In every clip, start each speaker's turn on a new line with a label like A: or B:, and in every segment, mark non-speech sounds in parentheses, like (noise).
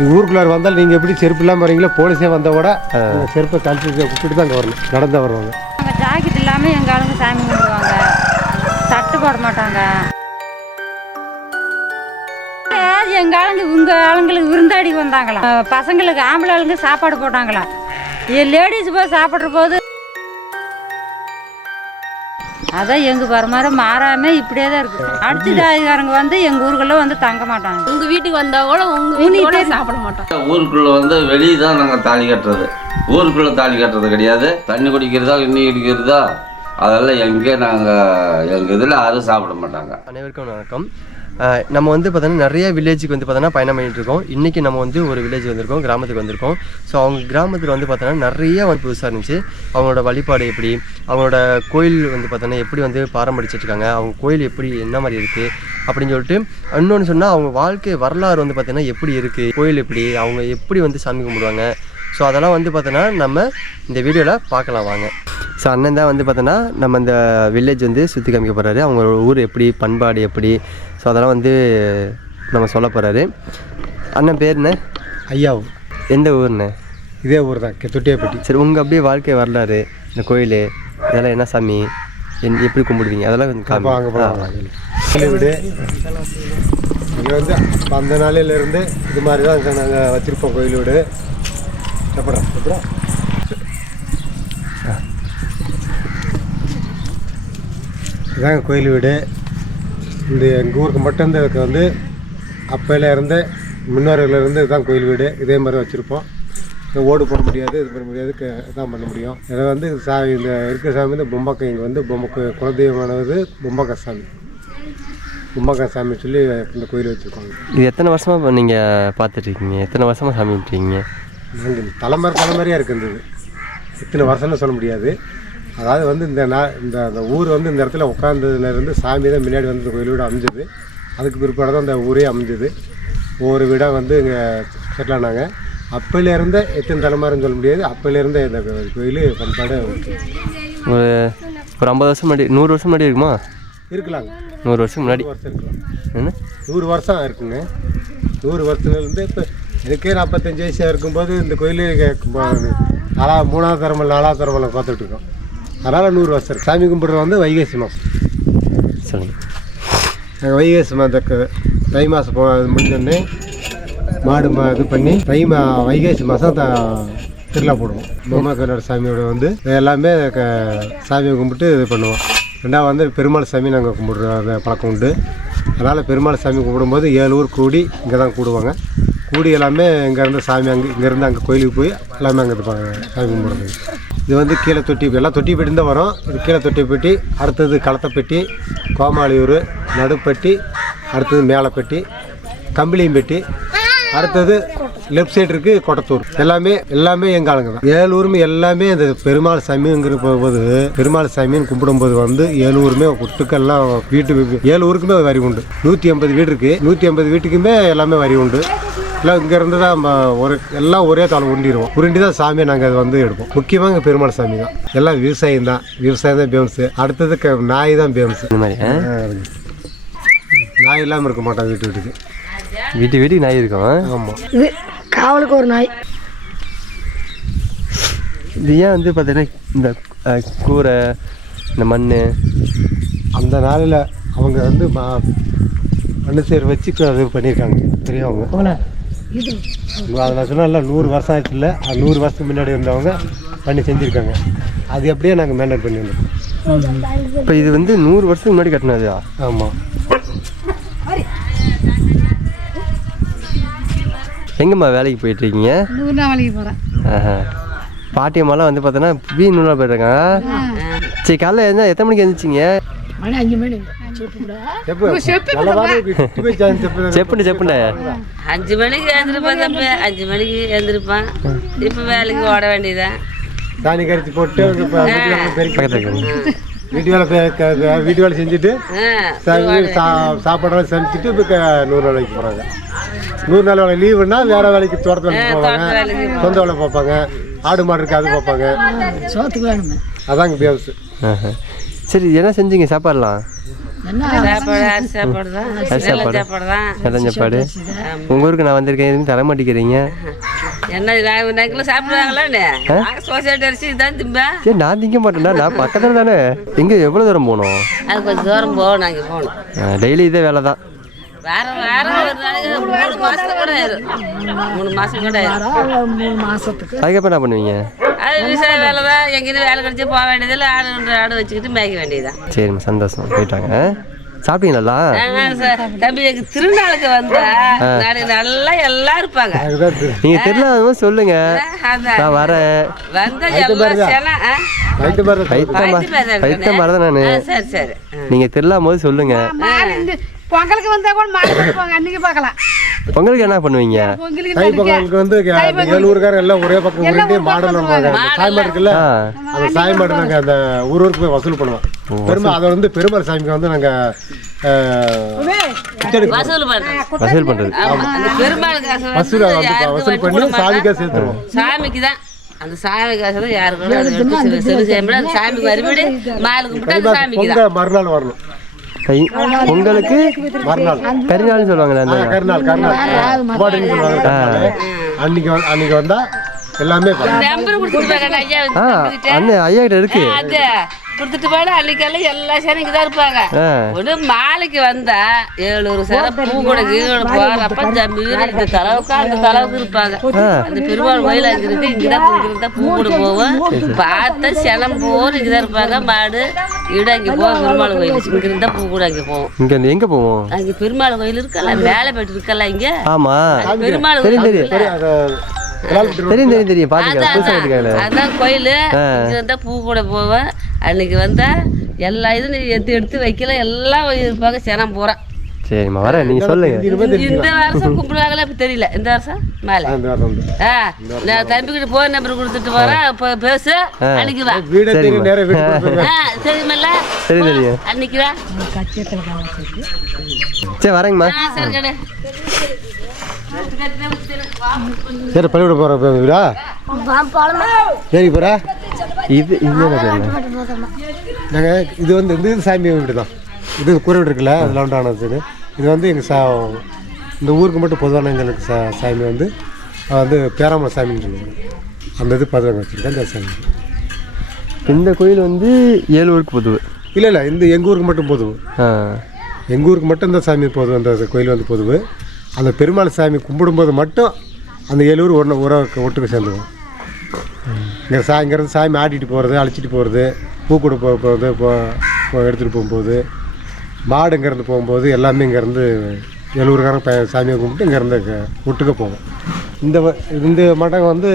A: நீங்கள் ஊருக்குள்ளார வந்தால் நீங்கள் எப்படி செருப்பு இல்லாமல் வரீங்களோ போலீஸே வந்தால் கூட அந்த செருப்பை கழிச்சு விட்டுட்டு தான் அங்கே வரணும். நடந்து வருவாங்க.
B: அவங்க ஜாக்கெட் இல்லாமல் எங்கள் ஆளுங்க சாமி கும்பிடுவாங்க. சட்டை போட மாட்டாங்க. எங்கள் ஆளுங்க இவங்க ஆளுங்களுக்கு விருந்தாடி வந்தாங்களாம். பசங்களுக்கு ஆம்பளை ஆளுங்க சாப்பாடு போட்டாங்களாம். லேடிஸ் போய் சாப்பிட்ற போது அதான் எங்கள் பரமாற மாறாம இப்படியே தான் இருக்கு. அடுத்த ஜாதிகாரங்க வந்து எங்கள் ஊருக்குள்ள வந்து தங்க மாட்டாங்க.
C: உங்க வீட்டுக்கு வந்தா கூட உங்க வீட்டுக்கு சாப்பிட மாட்டோம்.
D: ஊருக்குள்ள வந்து வெளியே தான் நாங்கள் தாலி கட்டுறது. ஊருக்குள்ள தாலி கட்டுறது கிடையாது. தண்ணி குடிக்கிறதா எண்ணி குடிக்கிறதா அதெல்லாம் எங்கே நாங்கள் எங்கள் இதில் யாரும் சாப்பிட மாட்டாங்க.
E: அனைவருக்கும் வணக்கம். நம்ம வந்து பார்த்தோன்னா நிறைய வில்லேஜுக்கு வந்து பார்த்தோன்னா பயணம் பண்ணிட்டு இருக்கோம் இன்றைக்கி நம்ம வந்து ஒரு வில்லேஜ் வந்திருக்கோம் கிராமத்துக்கு வந்திருக்கோம். ஸோ அவங்க கிராமத்தில் வந்து பார்த்தோன்னா நிறைய வந்து புதுசாக இருந்துச்சு. அவங்களோட வழிபாடு எப்படி அவங்களோட கோயில் வந்து பார்த்தோன்னா எப்படி வந்து பாரம்பரிச்சிட்ருக்காங்க அவங்க கோயில் எப்படி என்ன மாதிரி இருக்குது அப்படின்னு சொல்லிட்டு இன்னொன்று சொன்னால் அவங்க வாழ்க்கை வரலாறு வந்து பார்த்தோன்னா எப்படி இருக்குது கோயில் எப்படி அவங்க எப்படி வந்து சாமி கும்பிடுவாங்க. ஸோ அதெல்லாம் வந்து பார்த்தோன்னா நம்ம இந்த வீடியோவில் பார்க்கலாம் வாங்க. ஸோ அண்ணன் தான் வந்து பார்த்தோன்னா நம்ம இந்த வில்லேஜ் வந்து சுற்றி காமிக்க போகிறாரு அவங்களோட ஊர் எப்படி பண்பாடு எப்படி ஸோ அதெல்லாம் வந்து நம்ம சொல்ல போகிறாரு அண்ணன் பேர் என்ன?
A: ஐயாவும்
E: எந்த ஊர்ண்ணே?
A: இதே ஊர் தான் தொட்டியாப்பட்டி.
E: சரி உங்கள் அப்படியே வாழ்க்கை வரலாறு இந்த கோயில் இதெல்லாம் என்ன சாமி என் எப்படி கும்பிடுவீங்க? அதெல்லாம் கொஞ்சம் காமி.
A: வாங்க போகலாம் கோயில் வீடு. இங்கே வந்து அந்த நாளையிலேருந்து இது மாதிரி தான் நாங்கள் வச்சுருப்போம் கோயில் வீடு. சாப்பிட்றோம் சாப்பிட்றோம் இதாங்க கோயில் வீடு. இந்த எங்கள் ஊருக்கு மட்டும் இந்த இதுக்கு வந்து அப்பையில இருந்து முன்னோர்கள இருந்து இதுதான் கோயில் வீடு. இதே மாதிரி வச்சுருப்போம். ஓடு போட முடியாது இது பண்ண முடியாது இதான் பண்ண முடியும். இதை வந்து சாமி இந்த இருக்கிற சாமி வந்து பொம்மக்கை இங்கே வந்து பொம்மக்கு குலதெய்வமானது பொம்மக்கா சாமி பொம்மக்கா சாமி சொல்லி இந்த கோயில் வச்சுருக்காங்க.
E: இது எத்தனை வருஷமாக நீங்கள் பார்த்துட்ருக்கீங்க? எத்தனை வருஷமாக சாமி
A: நாங்கள் தலைமுறை தலைமுறையாக இருக்கின்றது இத்தனை வருஷம்னு சொல்ல முடியாது. அதாவது வந்து இந்த நா இந்த அந்த ஊர் வந்து இந்த இடத்துல உட்காந்ததுலேருந்து சாமி தான் முன்னாடி வந்து இந்த கோயிலோட அமைஞ்சது. அதுக்கு பிற்பாடு தான் இந்த ஊரே அமைஞ்சது. ஒவ்வொரு வீடாக வந்து இங்கே செட்டில் ஆனாங்க. அப்போலேருந்தே எத்தனை தலைமுறைன்னு சொல்ல முடியாது. அப்போலேருந்தே இந்த கோயில் பண்பாடு
E: ஒரு ஒரு ஐம்பது வருஷம் முன்னாடி நூறு வருஷம் முன்னாடி இருக்குமா?
A: இருக்கலாங்க.
E: நூறு வருஷம் முன்னாடி.
A: இருக்கலாம்
E: என்ன?
A: நூறு வருஷம் இருக்குங்க. நூறு வருஷத்துலேருந்து இப்போ எனக்கே நாற்பத்தஞ்சு வயசாக இருக்கும்போது இந்த கோயில் நாலா மூணாவது தரமல் நாலாவது தரமல் பார்த்துட்டு இருக்கோம். அதனால் நூறு வருஷம் சாமி கும்பிட்றது வந்து வைகாசி மாதம்
E: சொல்லுங்கள்
A: நாங்கள் வைகாசி மாதத்துக்கு தை மாதம் போ முடிஞ்சோடனே மாடு மா இது பண்ணி தை மா வைகாசி மாதம் த திருவிழா போடுவோம். பொம்மாக்கரோட சாமியோட வந்து எல்லாமே க சாமியை கும்பிட்டு இது பண்ணுவோம். ரெண்டாவது வந்து பெருமாள் சாமி நாங்கள் கும்பிட்ற அந்த பழக்கம் உண்டு. அதனால் பெருமாள் சாமி கும்பிடும்போது ஏழு ஊர் கூடி இங்கே தான் கூடுவாங்க. கூடி எல்லாமே இங்கேருந்து சாமி அங்கே இங்கேருந்து அங்கே கோயிலுக்கு போய் எல்லாமே அங்கே சாமி கும்பிடுறது. இது வந்து கீழே தொட்டி எல்லாம் தொட்டி பெட்டி தான் வரும். இது கீழே தொட்டி பெட்டி அடுத்தது களத்தைப்பட்டி கோமாளியூர் நடுப்பட்டி அடுத்தது மேலப்பட்டி கம்பிளியம்பட்டி அடுத்தது லெஃப்ட் சைடு இருக்கு கொட்டத்தூர். எல்லாமே எல்லாமே எங்கள் ஆளுங்க தான். ஏழு ஊருமே எல்லாமே இந்த பெருமாள் சாமிங்கிற போது பெருமாள் சாமின்னு கும்பிடும்போது வந்து ஏழு ஊருமே ஒட்டுக்கெல்லாம் வீட்டுக்கு ஏழு ஊருக்குமே வரி உண்டு. நூற்றி ஐம்பது வீடு இருக்கு. நூற்றி ஐம்பது வீட்டுக்குமே எல்லாமே வரி உண்டு. எல்லாம் இங்க இருந்து தான் ஒரு எல்லாம் ஒரே தாள உண்டிடுவோம் உருண்டி தான் சாமியை நாங்கள் அதை வந்து எடுப்போம். முக்கியமாக இங்கே பெருமாள் சாமி தான். எல்லாம் விவசாயம் தான். விவசாயம் தான் பேமஸ் அடுத்தது க- நாய் தான் பேமஸ்
E: இந்த மாதிரி?
A: நாய் இல்லாமல் இருக்க மாட்டோம் வீட்டு வீட்டுக்கு.
E: வீட்டு வீட்டுக்கு நாய் இருக்கும்
A: ஆமாம்
F: இது காவலுக்கு ஒரு நாய்.
E: இது ஏன் வந்து பார்த்தீங்கன்னா இந்த கூரை இந்த மண்
A: அந்த நாளில் அவங்க வந்து ம- மனுஷர் வச்சு அது பண்ணியிருக்காங்க. பெரியவங்க அதில் சொன்னால் நூறு வருஷம் அது நூறு வருஷத்துக்கு முன்னாடி இருந்தவங்க பண்ணி செஞ்சுருக்காங்க. அது அப்படியே நாங்கள் மெயின்டைன் பண்ணி வந்தோம்
E: இப்போ இது வந்து நூறு வருஷத்துக்கு முன்னாடி கட்டினதா.
A: ஆமாம்
E: எங்கம்மா வேலைக்கு போயிட்டு இருக்கீங்க
B: நூறு நாள் வேலைக்கு போகிறேன்
E: ஆஹா. பாட்டியம்மாலாம் வந்து பார்த்தோன்னா வீ நூலாக போயிட்டுருக்காங்க. சரி காலைல எத்தனை மணிக்கு எழுந்திரிச்சிங்க?
F: மணி அஞ்சு மணி.
E: செப்புண்டு செப்புண்ட
C: அஞ்சு மணிக்கு எழுந்திருப்பான் தம்பி அஞ்சு மணிக்கு எழுந்திருப்பான் இப்போ வேலைக்கு ஓட வேண்டியதான்
A: சாணி கரைச்சி போட்டு வீட்டு வேலை வீட்டு வேலை செஞ்சுட்டு சா- சா- சாப்பாடெல்லாம் சமைச்சிட்டு இப்போ நூறு நாள் வேலைக்கு போகிறாங்க நூறு நாள் வேலை லீவுனா வேற வேலைக்கு தோட்டத்து வேலைக்கு போவாங்க சொந்த வேலை பார்ப்பாங்க ஆடு மாடு இருக்கு அது பார்ப்பாங்க
F: சோத்துக்கு வேணுமே
A: அதாங்க
E: ஆஹா. சரி என்ன செஞ்சீங்க சாப்பாடுலாம்
C: சாப்பாடு அரிசி சாப்பாடு தான்
E: சாப்பாடு. உங்கள் ஊருக்கு நான் வந்திருக்கேன் எதுவும் தர மாட்டேங்கிறீங்க?
C: என்ன
E: நான் திங்க மாட்டேன்டா நான் பக்கத்தில் தானே. எங்கே எவ்வளோ தூரம் போகணும்?
C: அது கொஞ்சம் தூரம் போகணும் நாங்கள் போகணும்.
E: டெய்லி இதே வேலை தான்
C: வாரம் வாரம் ஒரு நாளைக்கு மூணு மாசம் கூட ஆயிரும். மூணு மாசம் கூட ஆயிரும்.
F: மூணு மாசத்துக்கு
E: அதுக்கப்புறம் என்ன பண்ணுவீங்க?
C: அது விவசாய வேலை தான். எங்கேயும் வேலை கிடைச்சி போக வேண்டியதில்லை. ஆடு ஆடு வச்சுக்கிட்டு மேய்க்க வேண்டியதுதான்.
E: சரிம்மா சந்தோஷம். போயிட்டாங்க. சாப்பிட்டீங்களா.
C: தம்பி திருநாளுக்கு வந்தா நல்லா எல்லாம் இருப்பாங்க.
A: அதுதான் திரு-
E: நீங்கள் தெரியல சொல்லுங்க நான் வரேன்.
C: வந்தா எல்லாம் சேனா ஆ?
A: வயிற்று மாதிரி தான்
E: பைத்த
C: வயித்து மேல இருக்கானே.
E: பைத்த மாதிரி தான் நான்.
C: ஆ, சரி சரி. ஆ.
E: நீங்கள் தெரியலாம் போது சொல்லுங்க.
F: பொங்கலுக்கு வந்தா கூட மாடு கொடுப்பாங்க அன்னைக்கு பார்க்கலாம்.
E: பொங்கலுக்கு என்ன பண்ணுவீங்க?
F: பொங்கலுக்கு
A: தை பொங்கலுக்கு வந்து அந்த ஏழூருக்காரர் எல்லாம் ஒரே பக்கம் உருட்டி மாடு நம்ம அந்த சாய்மாடு இருக்குல்ல அந்த சாய் மாடு நாங்கள் அந்த ஊர் ஊருக்கு போய் வசூல் பண்ணுவோம். பெருமை அதை வந்து பெருமாள் சாமிக்கு வந்து நாங்கள்
C: வசூல் பண்றோம்
E: வசூல் பண்ணுறது
C: ஆமா. அந்த பெருமாள் காசு
A: வசூல் பண்ணி. சாமிக்காக சேர்த்துருவோம்.
C: சாமிக்கு தான். அந்த சாமி காசு தான் சாமிக்கு வரும்படி மாலை கும்பிட்டு சாமிக்கு
A: மறுநாள் வரணும்.
E: தை பொங்கலுக்கு
A: மறுநாள்.
E: கரிநாள்னு சொல்லுவாங்களே அந்த
A: கருநாள் கருநாள். கருநாள். அன்னைக்கு அன்னைக்கு வந்தா எல்லாமே
E: ஆ. அண்ணன் ஐயா கிட்ட இருக்கு.
C: அது. கொடுத்துட்டு போனா அன்னைக்கெல்லாம் எல்லா சேனைக்கு தான் இருப்பாங்க. ஒரு மாலைக்கு வந்தா ஏழூர் சேர பூ கூட கீழோட போறப்ப ஜமீன் இந்த தளவுக்கு அந்த தளவுக்கு இருப்பாங்க. அந்த பெருமாள் கோயில் அங்க இருக்கு இங்கதான் இங்கிருந்தா பூ கூட போவோம் பார்த்த செலம் போர் இங்கதான் இருப்பாங்க. மாடு இட அங்க போவோம். பெருமாள் கோயில் இங்க இருந்தா பூ கூட அங்க போவோம்.
E: இங்க எங்க போவோம்?
C: அங்க பெருமாள் கோயில் இருக்கல மேலே போயிட்டு இருக்கல இங்க.
E: ஆமா.
C: பெருமாள் கோயில்
E: தெரியும் தெரியும் தெரியும் தெரியும். பாத்துக்க
C: அதான்,
E: புதுசா
C: கோயில். இங்க வந்தா பூ கூட போவேன். அன்னைக்கு வந்தா எல்லா இதுவும் நீ எடுத்து எடுத்து வைக்கல. எல்லாம் இருப்பாங்க. சனம் பூரா.
E: சரிம்மா வரேன். நீங்க சொல்லுங்க.
C: இந்த வருஷம் கும்பிடுவாங்களா இப்ப தெரியல. இந்த வருஷம்? மேல. ஆ நான் தம்பிக்கிட்ட போன் நம்பர் கொடுத்துட்டு வரேன் இப்போ பேசு. அன்னைக்கு வா.
A: வீடே தெரியும் நேரம் வீட்டுக்கு போய்
C: ஆ. தெரியுமில்ல
E: சரி தெரியும்
C: அன்னைக்கு வா.
E: சரி வரேங்கம்மா.
C: சரி கடை.
A: சரி பள்ளிக்கூடம் போகிற வீடா? சரி போகிறா
E: இது இது
A: நாங்கள் இது வந்து இந்த இது சாமி வீடு தான். இது கூரை வீடு இருக்குல்ல அதில் உண்டானது இது வந்து எங்கள் சா இந்த ஊருக்கு மட்டும் பொதுவான எங்களுக்கு சா சாமி வந்து வந்து பேராமலை சாமின்னு சொல்லுவாங்க. அந்த இது பாதுகாக்க வச்சுருக்கேன் அந்த சாமி.
E: இந்த கோயில் வந்து ஏழூருக்கு பொதுவு.
A: இல்லை இல்லை இந்த எங்கள் ஊருக்கு மட்டும் பொதுவு. எங்கள் ஊருக்கு மட்டும் இந்த சாமி பொதுவு அந்த கோயில் வந்து பொதுவு. அந்த பெருமாள் சாமி கும்பிடும்போது மட்டும் அந்த ஏழு ஊர் ஒன்று உற ஒட்டுக்கு சேர்ந்துவோம் இங்கே சா இங்கேருந்து சாமி ஆட்டிட்டு போகிறது அழைச்சிட்டு போகிறது பூ கொடு போ போகிறது போ எடுத்துகிட்டு போகும்போது மாடு இங்கேருந்து போகும்போது எல்லாமே இங்கேருந்து எழுநூறுக்காரன் ப சாமியை கும்பிட்டு இங்கேருந்து ஒட்டுக்க போவோம். இந்த இந்த மண்டபம் வந்து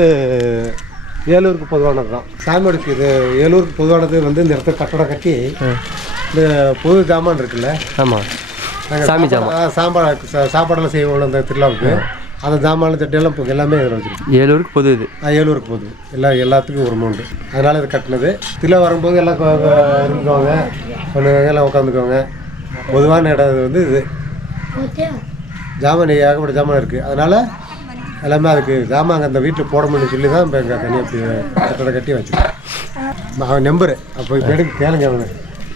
A: ஏலூருக்கு பொதுவானது தான். சாமியோட இது ஏலூருக்கு பொதுவானது வந்து இந்த இடத்துல கட்டடம் கட்டி இந்த பொது ஜாமான் இருக்குல்ல?
E: ஆமா.
A: நாங்க
E: சாமி
A: ஆ, சாம்பாடு சாப்பாடெல்லாம் செய்வோம் அந்த திருவிழாவுக்கு. அந்த ஜாமான் தட்டியெல்லாம் இப்போ எல்லாமே இதில் வச்சுருக்கோம்
E: ஏழூருக்கு பொது இது?
A: ஏலூருக்கு போகுது எல்லா எல்லாத்துக்கும் ஒரு அமௌண்ட்டு அதனால் இது கட்டினது. திருவிழா வரும்போது எல்லாம் இருந்துக்குவாங்க. பண்ணுவாங்க எல்லாம் உட்காந்துக்குவாங்க. பொதுவான இடம் வந்து இது. ஜாமான் ஏகப்பட்ட ஜாமான் இருக்குது அதனால் எல்லாமே அதுக்கு ஜாமான் அங்கே அந்த வீட்டில் போட முடியும்னு சொல்லி தான் இப்போ எங்கள் தனியாக கட்டடம் கட்டி வச்சுருக்கேன் அவன் நம்பரு. அப்போ இப்போ எடுக்க கேளுங்க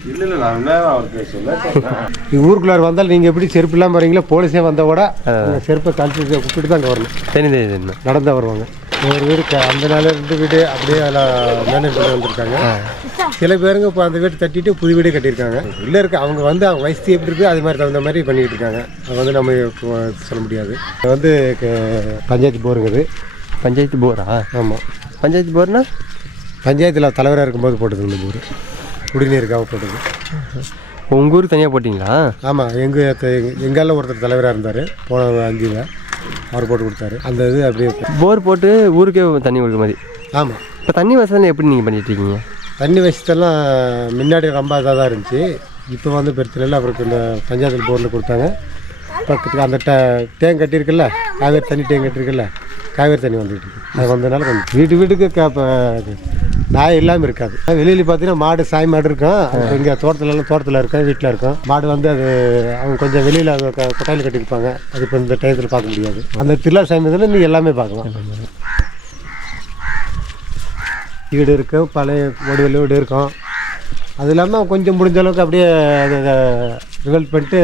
A: (laughs) ஊருக்குள்ளார வந்தால் நீங்கள் எப்படி செருப்பு இல்லாமல் வரீங்களோ போலீஸே வந்தால் கூட உங்க செருப்பை கழிச்சு விட்டுட்டு தான் அங்கே வரணும்.
E: தெரியும் தெரியும் தெரியும்
A: நடந்தா வருவாங்க. ஒரு வீடு அந்த நாள் ரெண்டு வீடு அப்படியே எல்லாம் மேனேஜ் பண்ணி வந்திருக்காங்க. சில பேருங்க இப்போ அந்த வீடு தட்டிட்டு புது வீடே கட்டியிருக்காங்க. உள்ளே இருக்க அவங்க வந்து அவங்க வயசு எப்படி இருக்கு அது மாதிரி தகுந்த மாதிரி பண்ணிக்கிட்டு இருக்காங்க. அது வந்து நம்ம சொல்ல முடியாது. வந்து க- பஞ்சாயத்து போருங்குது
E: பஞ்சாயத்து போரா?
A: ஆமாம்
E: பஞ்சாயத்து போர்னா?
A: பஞ்சாயத்தில் தலைவராக இருக்கும்போது போட்டது இந்த ஊர் குடிநீருக்காக போட்டது
E: உங்க ஊருக்கு தனியாக போட்டிங்களா?
A: ஆமாம் எங்கள் எங்கால ஒருத்தர் தலைவராக இருந்தார். போன அஞ்சில் அவர் போட்டு கொடுத்தாரு. அந்த இது அப்படியே
E: போர் போட்டு ஊருக்கே தண்ணி கொடுக்க மாதிரி.
A: ஆமாம்
E: இப்போ தண்ணி வசதி எப்படி நீங்கள் பண்ணிட்டு இருக்கீங்க?
A: தண்ணி வசதெல்லாம் முன்னாடி ரொம்ப இதாக தான் இருந்துச்சு. இப்போ வந்து பிரச்சனை அவருக்கு இந்த பஞ்சாயத்தில் போரில் கொடுத்தாங்க. பக்கத்துக்கு அந்த ட டேங்க் கட்டியிருக்குல்ல? காவேரி தண்ணி டேங்க் கட்டியிருக்குல்ல? காவேரி தண்ணி வந்துட்டு இருக்கு. அது வந்ததுனால கொஞ்சம் வீட்டு வீட்டுக்கு நாய் இல்லாமல் இருக்காது. வெளியில் பார்த்தீங்கன்னா மாடு சாய் மாடு இருக்கும். அது இங்கே தோட்டத்துல எல்லாம் தோட்டத்தில் இருக்கும் வீட்டில் இருக்கும். மாடு வந்து அது அவங்க கொஞ்சம் வெளியில் கொட்டாயில் கட்டியிருப்பாங்க. அது இப்போ இந்த டயத்தில் பார்க்க முடியாது. அந்த திருவிழா சமயத்தில் நீங்கள் எல்லாமே பார்க்கலாம். வீடு இருக்கும் பழைய வடிவில் வீடு இருக்கும். அது இல்லாமல் கொஞ்சம் முடிஞ்ச அளவுக்கு அப்படியே அதை ரிவல்ட் பண்ணிட்டு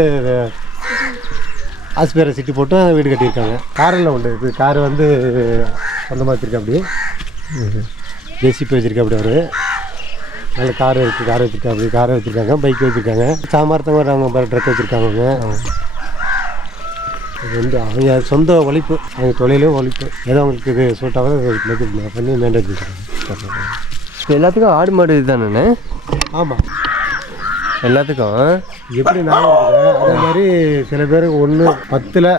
A: ஆஸ்பேரை சிட்டி போட்டு வீடு கட்டியிருக்காங்க. காரெல்லாம் உண்டு. இது கார் வந்து சொந்தமாக வச்சுருக்கேன் அப்படி ஜேசிபி வச்சுருக்கேன் அப்படி அவர். நல்ல கார் இருக்குது கார் வச்சுருக்கேன் அப்படி காரை வச்சுருக்காங்க பைக் வச்சுருக்காங்க. சாமர்த்தம் வர்றவங்க பாரு ட்ரக் வச்சுருக்காங்க அவங்க. இது வந்து அவங்க சொந்த உழைப்பு. அவங்க தொழிலும் உழைப்பு. ஏதோ அவங்களுக்கு இது சூட் ஆகுது பண்ணி மேண்டேஜ் வச்சுருக்காங்க
E: எல்லாத்துக்கும் ஆடு மாடு இதுதானே
A: ஆமாம்
E: எல்லாத்துக்கும்?
A: எப்படி நான் அதே மாதிரி சில பேருக்கு ஒன்று பத்தில்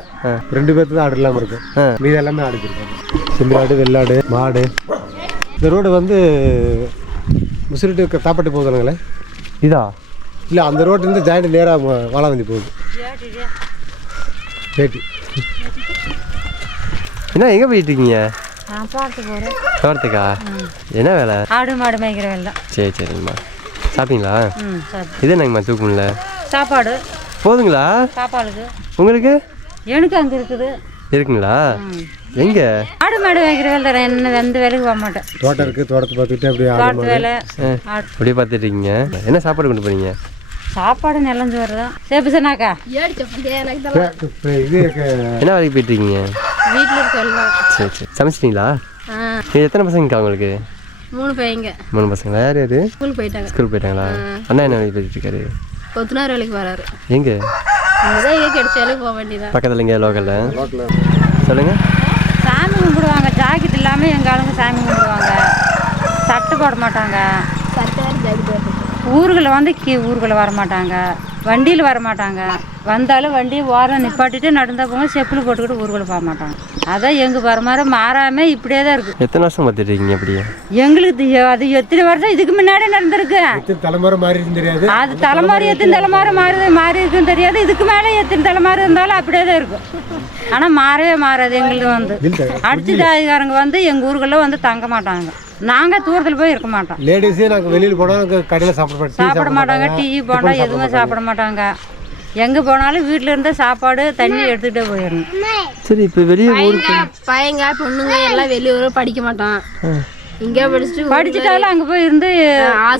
A: ரெண்டு பேர்த்து தான் ஆடு இல்லாமல் இருக்கும் மீதி எல்லாமே ஆடு வச்சிருக்காங்க செம்பிலாடு வெள்ளாடு மாடு. இந்த ரோடு வந்து முசிறிட்டு தாப்பட்டு போகுதுங்களே
E: இதா?
A: இல்லை அந்த ரோட்லேருந்து ஜாயிண்ட் நேராக வாழாவந்தி போகுது. பேட்டி.
E: என்ன எங்கே போயிட்டு இருக்கீங்க
B: நான் பார்த்து போகிறேன்
E: தோட்டத்துக்கா என்ன வேலை?
B: ஆடு மாடு மேய்க்கிற வேலை
E: சரி சரிங்கம்மா. சாப்பிட்டீங்களா?
B: ம் சரி
E: இது என்னங்கம்மா தூக்க முடியல
B: சாப்பாடு.
E: போதுங்களா?
B: சாப்பாடுக்கு.
E: உங்களுக்கு?
B: எனக்கு அங்கே இருக்குது.
E: இருக்குங்களா? எங்க?
B: ஆடு மாடு மேய்க்கிற வேலை என்ன எந்த வேலைக்கு போக மாட்டேன்.
A: தோட்டம் இருக்குது தோட்டத்தை பார்த்துக்கிட்டு அப்படியே ஆடு
B: தோட்டத்து வேலை.
E: அப்படியே பார்த்துட்டு இருக்கீங்க. என்ன சாப்பாடு கொண்டு போறீங்க
B: சாப்பாடு நிலஞ்சு வருதான் சேப்பு சொன்னாக்கா?
A: இது
E: என்ன வேலைக்கு போயிட்டு இருக்கீங்க?
F: வீட்டில் இருக்க
E: சரி சரி. சமைச்சிட்டீங்களா? எத்தனை பசங்கக்கா உங்களுக்கு?
F: மூணு பையங்க.
E: மூணு பசங்களா? யார் யாரு?
F: ஸ்கூல் போயிட்டாங்க.
E: ஸ்கூல் போயிட்டாங்களா? அண்ணா என்ன வேலைக்கு போயிட்டு இருக்காரு?
F: கொத்தனார் வேலைக்கு வராரு.
E: எங்க?
F: இங்கே தான் எங்கே கிடைச்சாலும் போக வேண்டியதான்
E: பக்கத்தில் எங்கேயா லோக்கலில் சொல்லுங்க.
B: சாமி கும்பிடுவாங்க. ஜாக்கெட் இல்லாமல் எங்கள் ஆளுங்க சாமி கும்பிடுவாங்க. சட்டை போட மாட்டாங்க. ஊருகளில் வந்து கீ ஊருக்குள்ள வர மாட்டாங்க வண்டியில் வர மாட்டாங்க வந்தாலும் வண்டியை ஓரம் நிப்பாட்டிட்டு நடந்தா போங்க செப்பில் போட்டுக்கிட்டு ஊருக்குள்ள போக மாட்டாங்க. அதான் எங்கள் வரமாற மாறாமல் இப்படியே தான் இருக்குது
E: எத்தனை வருஷம் பார்த்துட்டு அப்படியே
B: எங்களுக்கு அது எத்தனை வருஷம்? இதுக்கு முன்னாடி நடந்திருக்கு.
A: தலைமுறை மாறி தெரியாது.
B: அது தலைமுறை எத்தனை தலைமுறை மாறி மாறி இருக்குன்னு தெரியாது. இதுக்கு மேலே எத்தனை தலைமுறை இருந்தாலும் அப்படியே தான் இருக்கும். ஆனால் மாறவே மாறாது எங்களுக்கு வந்து. அடிச்சு தாய்காரங்க வந்து எங்கள் ஊருக்குள்ள வந்து தங்க மாட்டாங்க. நாங்கள் தூரத்தில் போய் இருக்க மாட்டோம்.
A: லேடிஸே நாங்கள் வெளியில் போனால் கடையில் சாப்பிட
B: சாப்பிட மாட்டாங்க டீ போண்டா எதுவுமே சாப்பிட மாட்டாங்க. எங்கே போனாலும் வீட்டில் இருந்தே சாப்பாடு தண்ணி எடுத்துகிட்டே போயிடணும்.
E: சரி இப்போ வெளியே ஊருக்கு
F: பையங்க பொண்ணுங்க எல்லாம் வெளியூர் படிக்க மாட்டான். இங்கே படிச்சுட்டு
B: படிச்சுட்டாலும் அங்கே போய் இருந்து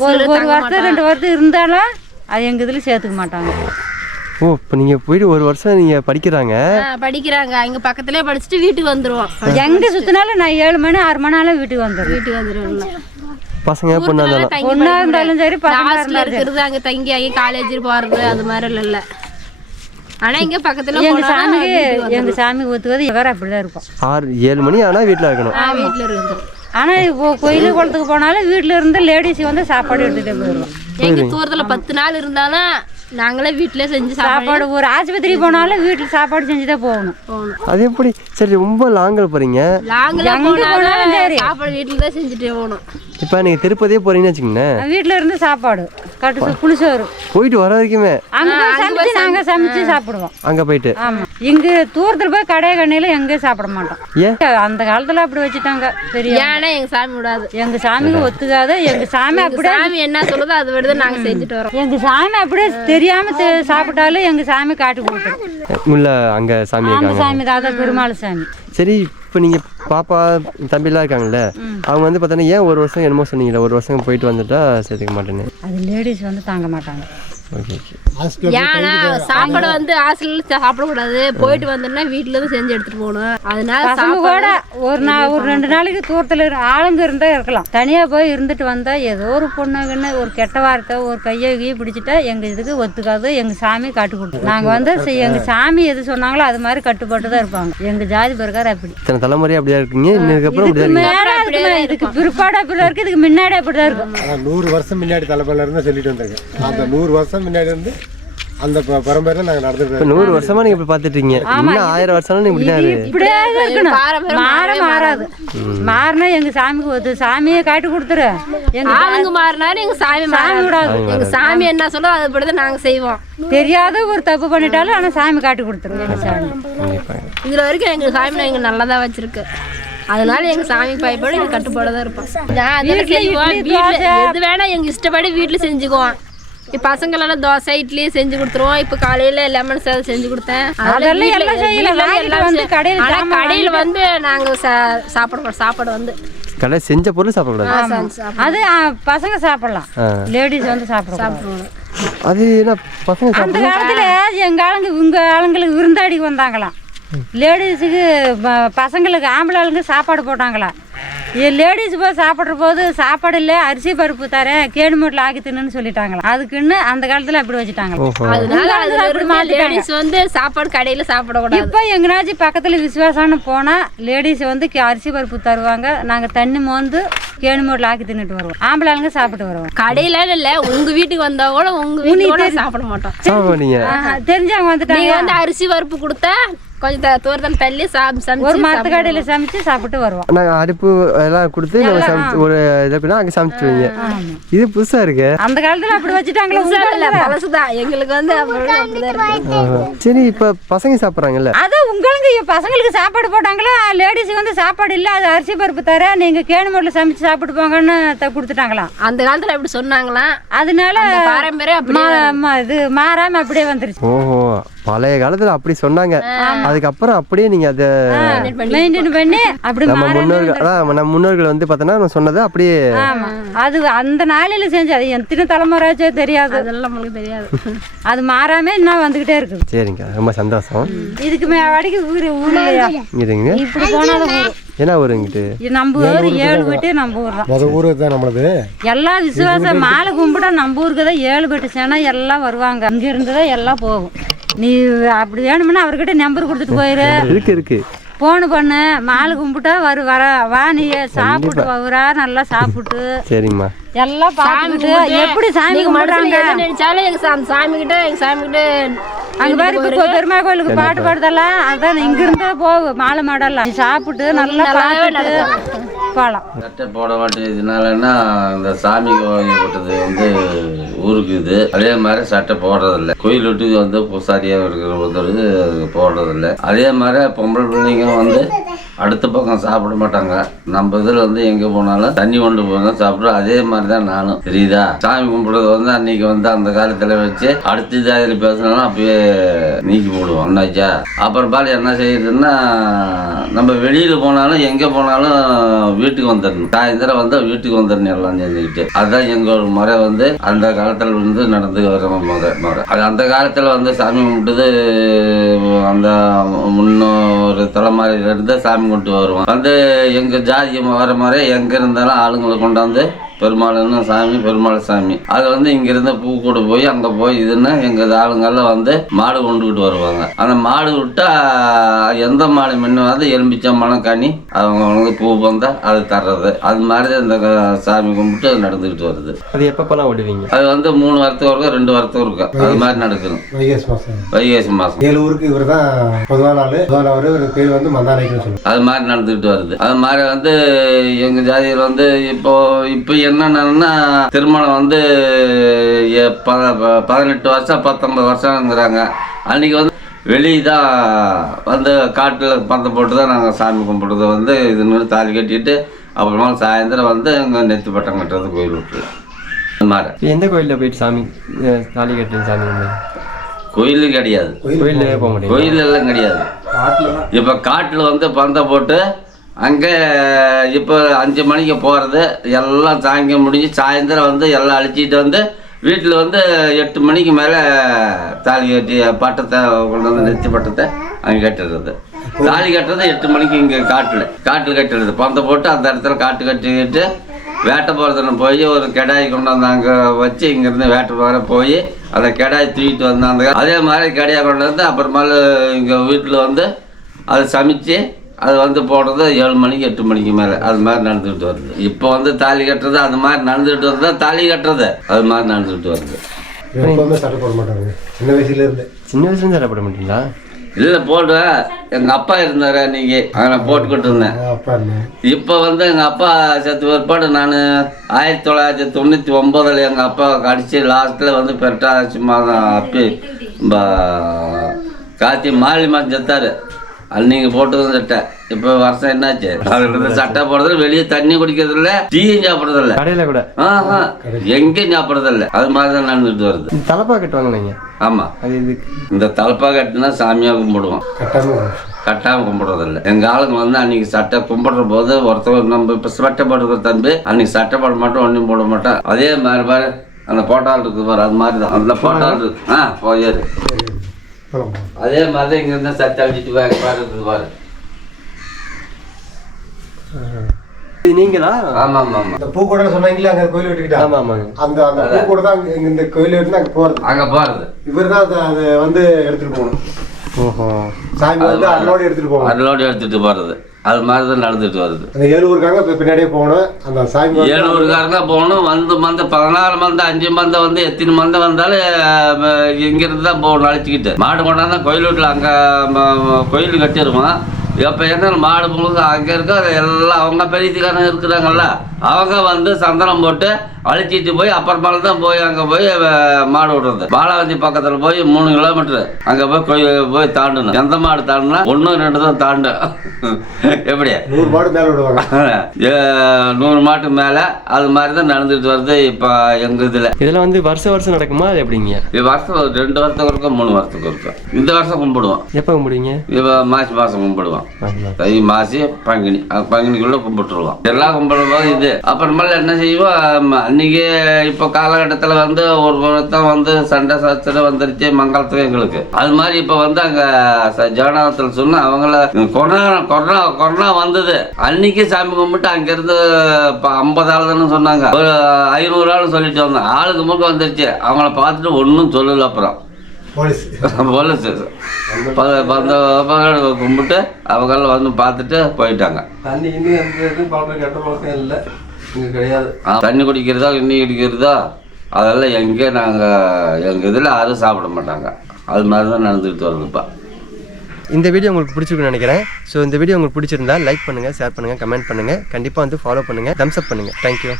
B: ஒரு ஒரு வருஷம் ரெண்டு வருஷம் இருந்தாலும் அது எங்கள் இதில் சேர்த்துக்க மாட்டாங்க.
E: ஓ இப்போ நீங்கள் போயிட்டு ஒரு வருஷம் நீங்கள் படிக்கிறாங்க.
F: படிக்கிறாங்க. இங்க பக்கத்துலயே படிச்சுட்டு வீட்டுக்கு வந்துருவோம்.
B: எங்கே சுற்றினாலும் நான் ஏழு மணி ஆறு மணி ஆனாலும் வீட்டுக்கு வந்துடுவேன்
F: வீட்டுக்கு வந்துருவோம்
E: பசங்க பொண்ணா இருந்தாலும்
B: பொண்ணா இருந்தாலும் சரி பசங்க
F: ஹாஸ்டல்ல இருக்கிறது அங்க தங்கி அங்கே காலேஜ் போறது அது மாதிரி இல்ல. ஆனா இங்க பக்கத்துல
B: எங்க
F: போனா
B: சாமிக்கு
F: வீட்டுக்கு
B: எங்க சாமிக்கு ஒத்துக்கிறது இவர் அப்படிதான் இருக்கும்.
E: ஆறு ஏழு மணி ஆனால் வீட்டில் இருக்கணும்.
F: ஆ, வீட்டுல இருக்குது
B: ஆனா இப்போ கோயில் குளத்துக்கு போனாலும் வீட்டுல இருந்து லேடிஸ் வந்து சாப்பாடு எடுத்துகிட்டே போயிடுவோம்.
F: எங்க தூரத்துல பத்து நாள் இருந்தாலும் நாங்களே வீட்டுல செஞ்சு சாப்பாடு
B: ஒரு ஆஸ்பத்திரி போனாலும் வீட்டில் சாப்பாடு செஞ்சு தான் போகணும்.
F: போகணும்.
E: அது எப்படி? சரி ரொம்ப லாங்கில் போகிறீங்க
B: போனாலும் சரி.
F: சாப்பாடு வீட்டுல தான் செஞ்சுட்டே போகணும்.
E: இப்போ நீங்கள் திருப்பதியே போகிறீங்கன்னு வச்சுக்கோங்களேன்
B: வீட்டில் இருந்து சாப்பாடு. கட்டு புளிசோறு
E: போயிட்டு வர வரைக்குமே.
B: அங்கே சமைச்சு நாங்கள் சமைச்சு. சாப்பிடுவோம்.
E: அங்கே போயிட்டு.
B: ஆமாம் இங்கே தூரத்தில் போய் கடை கண்ணியில் எங்கேயும் சாப்பிட மாட்டோம்.
E: ஏன்?
B: அந்த காலத்தில் அப்படி வச்சுட்டாங்க. பெரிய
F: ஏன்னா எங்க சாமி விடாது.
B: எங்கள் சாமிக்கு ஒத்துக்காத. எங்கள் சாமி அப்படியே
F: சாமி என்ன சொல்லுதோ அதை விட நாங்க செஞ்சுட்டு வரோம்.
B: எங்கள் சாமி அப்படியே தெரியாமல் சாப்பிட்டாலும் எங்கள் சாமி காட்டி
E: முல்ல அங்கே சாமி
B: அந்த சாமி தாத்தா பெருமாள் சாமி.
E: சரி இப்போ நீங்கள் பாப்பா தம்பிலாம் இருக்காங்கல்ல அவங்க வந்து பார்த்தோன்னா ஏன் ஒரு வருஷம் என்னமோ சொன்னீங்களே ஒரு வருஷம் போயிட்டு வந்துட்டா சேர்த்துக்க மாட்டேன்னு?
B: அது லேடிஸ் வந்து தாங்க மாட்டாங்க.
F: ஏன்னா சாப்பாடு வந்து ஹாஸ்டல்ல சாப்பிடக்கூடாது. போயிட்டு வந்தோம்னா வீட்டுல இருந்து செஞ்சு எடுத்துட்டு போகணும். அதனால
B: கூட ஒரு நாள் ஒரு ரெண்டு நாளைக்கு தூரத்தில் ஆளுங்க இருந்தால் இருக்கலாம். தனியாக போய் இருந்துட்டு வந்தால் ஏதோ ஒரு பொண்ணுங்கன்னு ஒரு கெட்ட வார்த்தை ஒரு கையை கையை பிடிச்சிட்டா எங்கள் இதுக்கு ஒத்துக்காது எங்கள் சாமி காட்டு கொடுத்து நாங்கள் வந்து எங்க சாமி எது சொன்னாங்களோ அது மாதிரி கட்டுப்பட்டு தான் இருப்பாங்க. எங்கள் ஜாதி பிரகாரம் அப்படி.
E: இத்தனை தலைமுறையாக அப்படியா இருக்கீங்க?
B: இதுக்கு பிற்பாடு அப்படி தான் இருக்குது இதுக்கு முன்னாடி அப்படி தான் இருக்கும்
A: நூறு வருஷம் முன்னாடி தலைமையில இருந்தால் சொல்லிட்டு வந்திருக்கேன். அந்த நூறு வருஷம் முன்னாடி இருந்து அந்த பரம்பரையில் நாங்கள் நடந்துட்டு
E: நூறு வருஷமா நீங்கள் இப்படி இருக்கீங்க இன்னும் ஆயிரம் வருஷம் இப்படி தான் இருக்கு.
B: இப்படியே இருக்கணும். மாற மாறாது. மாறினா எங்கள் சாமிக்கு ஒத்து சாமியை காட்டி கொடுத்துரு. எங்கள்
F: ஆளுங்க மாறினாலும் எங்க சாமி மாறாது.
B: விடாது.
F: எங்க சாமி என்ன சொல்லோ அதை தான் நாங்க செய்வோம்.
B: தெரியாத ஒரு தப்பு பண்ணிட்டாலும் ஆனால் சாமி காட்டி கொடுத்துரும் எங்கள் சாமி.
F: இதுல வரைக்கும் எங்க சாமி எங்க நல்லதா வச்சிருக்கு. அதனால எங்க சாமி பயப்பட எங்க கட்டுப்பாடு தான் இருப்போம் நான் வீட்டுல எது வேணா எங்க இஷ்டப்படி வீட்டுல செஞ்சுக்குவோம் பசங்களெல்லாம் தோசை இட்லி செஞ்சு கொடுத்துருவோம். இப்ப காலையில லெமன் சாதம் செஞ்சு கொடுத்தேன்.
B: கடையில
F: கடையில வந்து நாங்க சா- சாப்பிட சாப்பாடு வந்து.
E: கடை செஞ்ச பொருள் சாப்பிடக்கூடாது.
B: அது பசங்க சாப்பிடலாம். லேடிஸ் வந்து சாப்பிடலாம்
E: அது என்ன பசங்க சாப்பிட
B: அந்த காலத்துல எங்க ஆளுங்க இவங்க ஆளுங்களுக்கு விருந்தாடிக்கு வந்தாங்களாம். லேடிஸுக்கு ப- பசங்களுக்கு ஆம்பளை ஆளுங்க சாப்பாடு போட்டாங்களாம் லேடிஸ் போய் சாப்பிட்ற போது சாப்பாடு இல்லை அரிசி பருப்பு தரேன் கேடு மூட்டில் ஆக்கி தின்னுன்னு சொல்லிட்டாங்களாம் அதுக்குன்னு அந்த காலத்துல அப்படி மாத்திட்டாங்க.
F: லேடிஸ் வந்து சாப்பாடு கடையில சாப்பிடக்கூடாது.
B: இப்போ எங்கனாச்சும் பக்கத்துல விசுவாசம்னு போனா லேடிஸ் வந்து அரிசி பருப்பு தருவாங்க. நாங்க தண்ணி மோந்து கேணு மூட்டில் ஆக்கி தின்னுட்டு வருவோம். ஆம்பளை ஆளுங்க சாப்பிட்டு வருவோம்.
F: கடையில இல்ல உங்க வீட்டுக்கு வந்தா கூட உங்க வீட்டுக்கு சாப்பிட மாட்டோம்.
B: தெரிஞ்சவங்க வந்துட்டாங்க.
F: நீங்க வந்து அரிசி பருப்பு கொடுத்தா கொஞ்சம் த- தூரத்தில் தள்ளி
B: ஒரு மரத்து கடையில சமைச்சு சாப்பிட்டு வருவோம்.
E: நாங்கள் அடுப்பு எல்லாம் கொடுத்து நம்ம சமைச்சு ஒரு இதை பண்ணி அங்கே சமைச்சிடுவீங்க இது புதுசாக இருக்கு.
B: அந்த காலத்துல அப்படி வச்சுட்டாங்களா?
F: பழசுதான் எங்களுக்கு வந்து.
E: சரி இப்போ பசங்க சாப்பிட்றாங்கல்ல?
B: அது உங்களுக்கு பசங்களுக்கு சாப்பாடு போட்டாங்களா? லேடிஸுக்கு வந்து சாப்பாடு இல்லை அது அரிசி பருப்பு தர நீங்க கேணு மூட்டில் சமைச்சு சாப்பிட்டு போங்கன்னு கொடுத்துட்டாங்களாம்
F: அந்த காலத்துல அப்படி சொன்னாங்களாம்
B: அதனால
F: அந்த பாரம்பரியம் அப்படியே
B: மா- மா- இது மாறாம அப்படியே வந்துருச்சு.
E: ஓஹோ. பழைய காலத்தில் அப்படி சொன்னாங்க. அதுக்கப்புறம் அப்படியே நீங்கள் அதை
B: மெயின்டைன் பண்ணி அப்படி
E: நம்ம முன்னோர்கள் அதான் நம்ம முன்னோர்கள் வந்து பார்த்தோன்னா நான் சொன்னதை அப்படியே
B: அது அந்த நாளையில செஞ்சு அது எத்தனை தலைமுறை ஆச்சோ தெரியாது.
F: அதெல்லாம் நம்மளுக்கு தெரியாது.
B: அது மாறாம இன்னும் வந்துகிட்டே இருக்குது.
E: சரிங்க. ரொம்ப சந்தோஷம்.
B: இதுக்கு மே வடிக்கு ஊர் ஊர் இல்லையா?
E: இதுங்க
B: இப்படி போனாலும் ஊர்.
E: என்ன ஊருங்கிட்டு
B: இது நம்ம ஊர் ஏழு பெட்டு நம்ம ஊர் தான்.
A: மொதல் ஊருக்கு தான் நம்மளது.
B: எல்லாம் விசுவாசம் மாலை கும்பிட்டா நம்ம ஊருக்கு தான் ஏழு பெட்டு சேனா எல்லாம் வருவாங்க. அங்க இருந்து தான் எல்லாம் போகும். நீ அப்படி வேணும்னா அவர்கிட்ட நம்பர் கொடுத்துட்டு போயிரு.
E: இருக்கு இருக்கு.
B: போன் பண்ணு. மாலை கும்பிட்டா வரு வர வா நீ. சாப்பிட்டு வரா நல்லா சாப்பிட்டு.
E: சரிங்கம்மா
B: எல்லாம் பார்த்துக்கிட்டு எப்படி சாமி கும்பிடுறாங்க?
F: நினைச்சாலும் எங்க சா- சாமி கிட்ட எங்க சாமி கிட்ட
B: அங்க பாரு இப்போ பெருமா கோயிலுக்கு பாட்டு பாடுதெல்லாம் அதான் இங்க இருந்தா போகும் மாலை மாடெல்லாம். நீ சாப்பிட்டு நல்லா பார்த்துட்டு போகலாம்
D: சட்டை போட மாட்டேங்குதுனாலன்னா இந்த சாமி போட்டது வந்து ஊருக்கு இது அதே மாதிரி சட்டை போடுறதில்ல. கோயில் விட்டு வந்து பூசாரியாக இருக்கிற ஒருத்தர் போடுறதில்ல. அதே மாதிரி பொம்பளை பிள்ளைங்க வந்து அடுத்த பக்கம் சாப்பிட மாட்டாங்க. நம்ம இதில் வந்து எங்கே போனாலும் தண்ணி கொண்டு போனால் சாப்பிடுவோம் அதே மாதிரி தான் நானும். தெரியுதா? சாமி கும்பிடுறது வந்து அன்னைக்கு வந்து அந்த காலத்தில் வச்சு அடுத்த ஜாதியில் பேசினாலும் அப்பயே நீக்கி போடுவோம். என்னாச்சா அப்புறம் பால் என்ன செய்யுதுன்னா நம்ம வெளியில் போனாலும் எங்கே போனாலும் வீட்டுக்கு வந்துடணும். சாயந்தரம் வந்து வீட்டுக்கு வந்துடணும் எல்லாம் செஞ்சுக்கிட்டு அதுதான் எங்கள் முறை வந்து அந்த காலத்தில் வந்து நடந்து வர முறை முறை. அது அந்த காலத்தில் வந்து சாமி கும்பிட்டது அந்த முன்னொரு தலைமுறையிலேருந்து சாமி கொண்டு வருவோம் வந்து எங்கள் ஜாதியம் வர மாதிரி எங்கே இருந்தாலும் ஆளுங்களை கொண்டாந்து பெருமாள்னு சாமி பெருமாள் சாமி. அது வந்து இங்கிருந்து பூ கூட போய் அங்கே போய் இதுன்னா எங்கள் ஆளுங்கெல்லாம் வந்து மாடு கொண்டுக்கிட்டு வருவாங்க. அந்த மாடு விட்டா எந்த மாடு முன்ன வந்து எலும்பிச்சம்பழம் கனி. அவங்க வந்து பூ வந்தா அது தர்றது. அது மாதிரி தான் இந்த க- சாமி கும்பிட்டு அது நடந்துக்கிட்டு வருது.
E: அது எப்பப்பெல்லாம் விடுவீங்க?
D: அது வந்து மூணு வாரத்துக்கு இருக்கும் ரெண்டு வாரத்துக்கு இருக்கும் அது மாதிரி நடக்கணும்
A: வைகாசி மாதம்
D: வைகாசி மாதம்
A: ஏழு ஊருக்கு இவர் தான் பொதுவான ஆள். பொதுவான அவர் இவர் பேர் வந்து சொல்லுவாங்க.
D: அது மாதிரி நடந்துக்கிட்டு வருது. அது மாதிரி வந்து எங்கள் ஜாதியில் வந்து இப்போ இப்போ என்னென்னா திருமணம் வந்து எ- ப- ப- பதினெட்டு வருஷம் பத்தொன்பது வருஷங்கிறாங்க அன்றைக்கி வந்து வெளியே தான் வந்து காட்டில் பந்தம் போட்டு தான் நாங்கள் சாமி கும்பிட்றது வந்து இதுன்னு தாலி கட்டிட்டு அப்புறமா சாயந்தரம் வந்து எங்கே நெத்தி பட்டம் கட்டுறது கோயில் விட்டு. அது மாதிரி.
E: எந்த கோயிலில் போயிட்டு சாமி தாலி கட்டுறீங்க சாமி வந்து
D: கோயிலு கிடையாது.
E: கோயிலில் போக முடியும்?
D: கோயில் எல்லாம் கிடையாது. இப்போ காட்டில் வந்து பந்தம் போட்டு அங்கே இப்போ அஞ்சு மணிக்கு போகிறது எல்லாம் சாயங்காலம் முடிஞ்சு சாயந்தரம் வந்து எல்லாம் அழிச்சிட்டு வந்து வீட்டில் வந்து எட்டு மணிக்கு மேலே தாலி கட்டி பட்டத்தை கொண்டு வந்து நெத்தி பட்டத்தை அங்கே கட்டிடுறது தாலி கட்டுறது எட்டு மணிக்கு இங்கே காட்டில் காட்டில் கட்டிடுறது பந்தம் போட்டு அந்த இடத்துல காட்டு கட்டிக்கிட்டு வேட்டை போகிறதுன்னு போய் ஒரு கிடாய் கொண்டு வந்து அங்கே வச்சு இங்கேருந்து வேட்டை போகிற போய் அந்த கெடாய் தூக்கிட்டு வந்தாங்க அதே மாதிரி கெடாயை கொண்டு வந்து அப்புறமேல இங்கே வீட்டில் வந்து அதை சமைச்சு அது வந்து போடுறது ஏழு மணிக்கு எட்டு மணிக்கு மேலே. அது மாதிரி நடந்துக்கிட்டு வருது. இப்போ வந்து தாலி கட்டுறது அது மாதிரி நடந்துக்கிட்டு வருதா தாலி கட்டுறது அது மாதிரி நடந்துக்கிட்டு வருது.
A: எப்பவுமே சட்டை போட மாட்டாங்க. சின்ன வயசுல இருந்து.
E: சின்ன வயசுலேருந்து சட்டை போட மாட்டீங்களா?
D: இல்லை போடுவேன் எங்கள் அப்பா இருந்தார் அன்றைக்கி அதை போட்டுக்கிட்டு இருந்தேன் இப்போ வந்து எங்கள் அப்பா செத்து பிற்பாடு நான் ஆயிரத்தி தொள்ளாயிரத்தி தொண்ணூற்றி ஒம்போதில் எங்கள் அப்பா கடிச்சு லாஸ்ட்டில் வந்து பெருட்டாச்சி மாதம் அப்பி ப- கார்த்தி மாலி மாதம் செத்தார். அது நீங்க போட்டதும் சட்டை. இப்போ வருஷம் என்னாச்சு? அதுல சட்டை போடுறது வெளியே தண்ணி குடிக்கிறது இல்ல டீயும் சாப்பிடுறது இல்ல
E: கடையில் கூட.
D: ஆஹா எங்கேயும் சாப்பிடுறது இல்ல அது மாதிரி தான் நடந்துட்டு வருது.
E: தலப்பா கட்டுவாங்க நீங்கள்
D: ஆமா.
E: அது இது
D: இந்த தலப்பா கட்டினா சாமியா கும்பிடுவோம். கட்டாம கும்பிடுறதில்ல. எங்க ஆளுங்க வந்து அன்னைக்கு சட்டை கும்பிடுற போது ஒருத்தர் நம்ம இப்ப சட்டை போட்டுக்கிற தம்பி அன்னைக்கு சட்டை போட மாட்டோம் ஒன்றும் போட மாட்டோம். அதே மாதிரி பாரு அந்த போட்டால் இருக்கு பாரு அது மாதிரி தான். அந்த போட்டால் இருக்கு. ஆ போயாரு அதே மாதிரி தான் இங்க இருந்து சட்டை அடிச்சுட்டு பாரு பாரு. பாரு
E: நீங்களா?
D: ஆமா ஆமா ஆமா
A: இந்த பூக்கூட சொன்னாங்களே அங்கே கோயில் வெட்டிக்கிட்டா?
E: ஆமாம் ஆமாங்க
A: அந்த அந்த பூக்கூட தான் அங்க- இங்க இந்த கோயில் வெட்டி அங்கே போகிறது
D: அங்க போறது.
A: இவர் தான் அதை அதை வந்து எடுத்துகிட்டு போகணும். சாமி வந்து
D: அதோட எடுத்துட்டு போறது. அது மாதிரி தான் நடந்துட்டு வருது.
A: அந்த ஏழுவருக்காங்க இப்போ பின்னாடியே போகணும். அந்த சாமி வந்து
D: ஏழூருக்காரங்க போகணும். வந்து மந்த பதினாலு மந்த அஞ்சு மந்த வந்து எத்தனை மந்த வந்தாலும் இங்கிருந்து தான் போகணும் அழைச்சிக்கிட்டு. மாடு கொண்டாந்தா கோயில் வீட்டில் அங்கே கோயில் கட்டிடுவோம் எப்போ என்ன மாடு முழுக்க அங்கே இருக்க அது எல்லாம் அவங்க பெரியத்துக்காரங்க இருக்கிறாங்கல்ல. அவங்க வந்து சந்தனம் போட்டு அழைச்சிட்டு போய் அப்புறமேல தான் போய் அங்கே போய் மாடு விடுறது பாலாவதி பக்கத்தில் போய் மூணு கிலோமீட்டர் அங்கே போய் போய் தாண்டணும். எந்த மாடு தாண்டினா ஒன்று ரெண்டு தான் தாண்டும் எப்படி?
A: நூறு மாடு மேலே விடுவாங்க.
D: ஏ, நூறு மாட்டு மேலே. அது மாதிரி தான் நடந்துட்டு வருது இப்போ எங்கள் இதில்.
E: இதெல்லாம் வந்து வருஷம் வருஷம் நடக்குமா? அது எப்படிங்க?
D: இது வருஷம் ரெண்டு வருஷத்துக்கு இருக்கும் மூணு வருஷத்துக்கு இருக்கும் இந்த வருஷம் கும்பிடுவோம்.
E: எப்போ கும்பிடுவீங்க?
D: இப்போ மாசி மாதம் கும்பிடுவோம். தை மாசி பங்குனி. பங்குனிக்குள்ளே கும்பிட்டுருவோம். எல்லாம் கும்பிடும் போது இது. அப்புறமேல என்ன செய்வோம்? ஆமா, அன்னைக்கு இப்போ காலகட்டத்தில் வந்து ஒரு ஒருத்தன் வந்து சண்டை சச்சரவு வந்துருச்சு மங்களத்துக்கு எங்களுக்கு. அது மாதிரி இப்போ வந்து அங்கே ஜெகநாதத்தில் சொன்ன அவங்கள கொரோனா கொரோனா கொரோனா வந்தது. அன்னைக்கு சாமி கும்பிட்டு அங்கேருந்து இப்போ ஐம்பது ஆள் தானே சொன்னாங்க. ஒரு ஐநூறு ஆள் சொல்லிட்டு வந்தோம். ஆளுக்கு முழுக்க வந்துருச்சு. அவங்கள பார்த்துட்டு ஒன்றும் சொல்லல அப்புறம்.
A: போலீஸ்.
D: போலீஸ் வந்த கும்பிட்டு அவங்கெல்லாம் வந்து பார்த்துட்டு போயிட்டாங்க.
E: தண்ணி இன்னும் எந்த இதுவும் பழக்கம் கெட்ட பழக்கம் இல்லை. இங்கே கிடையாது.
D: தண்ணி குடிக்கிறதா இன்னி குடிக்கிறதா அதெல்லாம் எங்கே நாங்கள் எங்கள் இதில் யாரும் சாப்பிட மாட்டாங்க. அது மாதிரி தான் நடந்துக்கிட்டு வருதுப்பா.
E: இந்த வீடியோ உங்களுக்கு பிடிச்சிருக்குன்னு நினைக்கிறேன். ஸோ இந்த வீடியோ உங்களுக்கு பிடிச்சிருந்தா லைக் பண்ணுங்கள் ஷேர் பண்ணுங்கள் கமெண்ட் பண்ணுங்கள் கண்டிப்பாக வந்து ஃபாலோ பண்ணுங்கள் தம்ஸ் அப் பண்ணுங்கள் தேங்க்யூ